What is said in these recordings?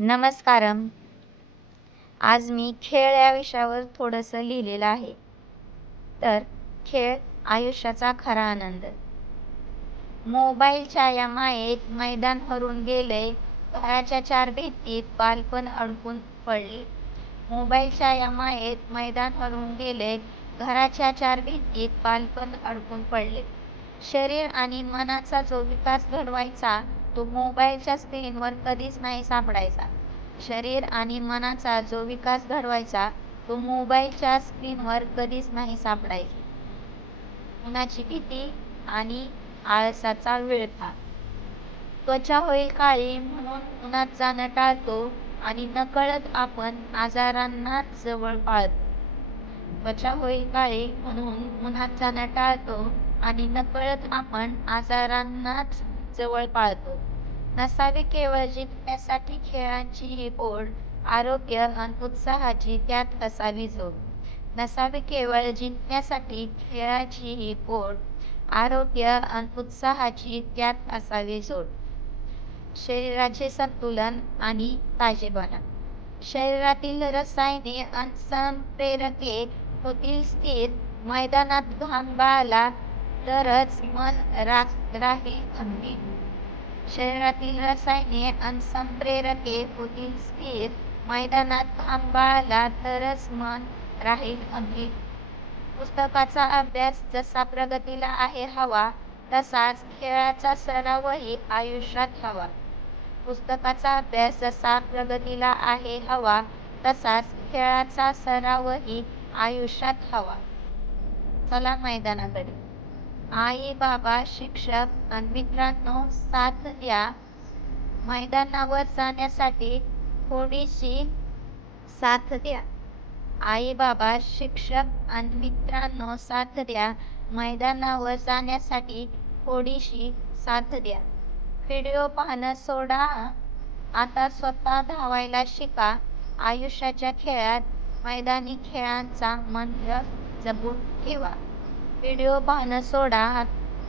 नमस्कारम. आज मी खेळ या विषयावर थोडंसं लिहिलेलं आहे. तर खेळ आयुष्याचा खरा आनंद. मोबाईलच्या या मायेत मैदान हरून गेले, घराच्या चार भिंतीत बालपण अडकून पडले. मोबाईलच्या या मायेत मैदान हरून गेले, घराच्या चार भिंतीत बालपण अडकून पडले. शरीर आणि मनाचा जो विकास घडवायचा तो मोबाईलच्या स्क्रीनवर कधीच नाही सापडायचा. शरीर आणि मनाचा जो विकास घडवायचा तो मोबाईलच्या स्क्रीनवर कधीच नाही सापडायचा. उन्हाची भीती आणि आळसाचा विळखा. त्वचा होईल काळी म्हणून उन्हात जाणं टाळतो आणि नकळत आपण आजारांना जवळ पाळतो. त्वचा होईल काळी म्हणून उन्हात जाणं टाळतो आणि नकळत आपण आजारांनाच जवळ पाळतो. नसावी केवळ जिंकण्यासाठी खेळांची ही ओढ, आरोग्य आणि उत्साहाची त्यात असावी जोड. नसावी केवळ जिंकण्यासाठी खेळाची ही ओढ, आरोग्य आणि उत्साहाची त्यात असावी जोड. शरीराचे संतुलन आणि ताजेपणा. शरीरातील रसायने आणि संप्रेरके होतील स्थिर. मैदानात घाम गळाला तरच मन राहील खंबीर. शरीरातील रसायने आणि संप्रेरके होतील स्थिर. मैदानात घाम गळाला तरच मन राहील खंबीर. पुस्तकाचा अभ्यास जसा प्रगतीला आहे हवा, तसाच खेळाचा सरावही आयुष्यात हवा. पुस्तकाचा अभ्यास जसा प्रगतीला आहे हवा, तसाच खेळाचा सरावही आयुष्यात हवा. चला मैदानाकडे. आई, बाबा, शिक्षक आणि मित्रांनो साथ द्या. मैदानावर जाण्यासाठी थोडीशी साथ द्या. आई, बाबा, शिक्षक आणि मित्रांनो साथ द्या. मैदानावर जाण्यासाठी थोडीशी साथ द्या. व्हिडिओ पाहणं सोडा, आता स्वतः धावायला शिका. आयुष्याच्या खेळात मैदानी खेळांचा मंत्र जपून ठेवा. व्हिडिओ पाहणं सोडा,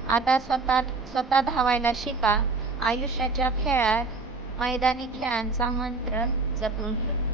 आता स्वतः धावायला शिका. आयुष्याच्या खेळात मैदानी खेळांचा मंत्र जपून ठेवा.